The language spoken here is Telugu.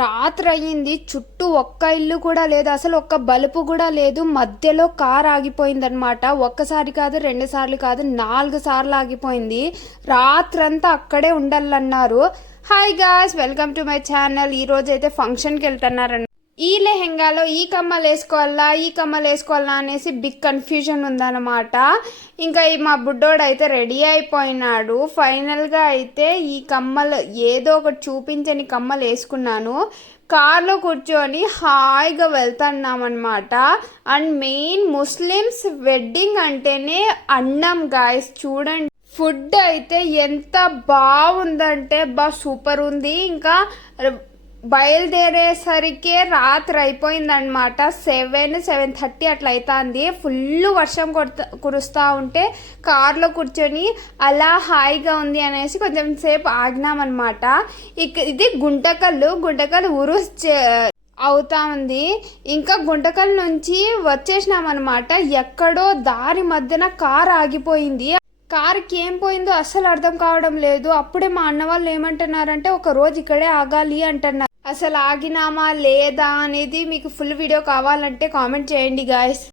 రాత్రి అయ్యింది, చుట్టూ ఒక్క ఇల్లు కూడా లేదు, అసలు ఒక్క బలుపు కూడా లేదు. మధ్యలో కార్ ఆగిపోయిందనమాట. ఒక్కసారి కాదు, 2 సార్లు కాదు, 4 సార్లు ఆగిపోయింది. రాత్రంతా అక్కడే ఉండాలన్నారు. Hi guys, welcome to my channel. ఈరోజు అయితే ఫంక్షన్కి వెళ్తున్నారన్న. ఈ లెహెంగాలో ఈ కమ్మలు వేసుకోవాలా అనేసి బిగ్ కన్ఫ్యూజన్ ఉందన్నమాట. ఇంకా మా బుడ్డోడు అయితే రెడీ అయిపోయినాడు. ఫైనల్గా అయితే ఈ కమ్మలు ఏదో ఒకటి చూపించని కమ్మలు వేసుకున్నాను. కార్లో కూర్చొని హాయిగా వెళ్తున్నామన్నమాట. అండ్ మెయిన్ ముస్లిమ్స్ వెడ్డింగ్ అంటేనే అన్నం గాయస్. చూడండి, ఫుడ్ అయితే ఎంత బాగుందంటే సూపర్ ఉంది. ఇంకా బయలుదేరేసరికి రాత్రి అయిపోయిందనమాట. 7:30 అట్లా అవుతుంది. ఫుల్ వర్షం కురుస్తూ ఉంటే కార్లో కూర్చొని అలా హాయిగా ఉంది అనేసి కొంచెం సేపు ఆగినామన్నమాట. ఇది గుంటకల్లు ఉరుస్ అవుతా ఉంది. ఇంకా గుంటకల్ నుంచి వచ్చేసినామన్నమాట. ఎక్కడో దారి మధ్యన కార్ ఆగిపోయింది. కార్కి ఏం పోయిందో అస్సలు అర్థం కావడం లేదు. అప్పుడే మా అన్న వాళ్ళు ఏమంటున్నారంటే ఒక రోజు ఇక్కడే ఆగాలి అంటున్నారు. అసలు ఆగినామా లేదా అనేది మీకు ఫుల్ వీడియో కావాలంటే కామెంట్ చేయండి గాయస్.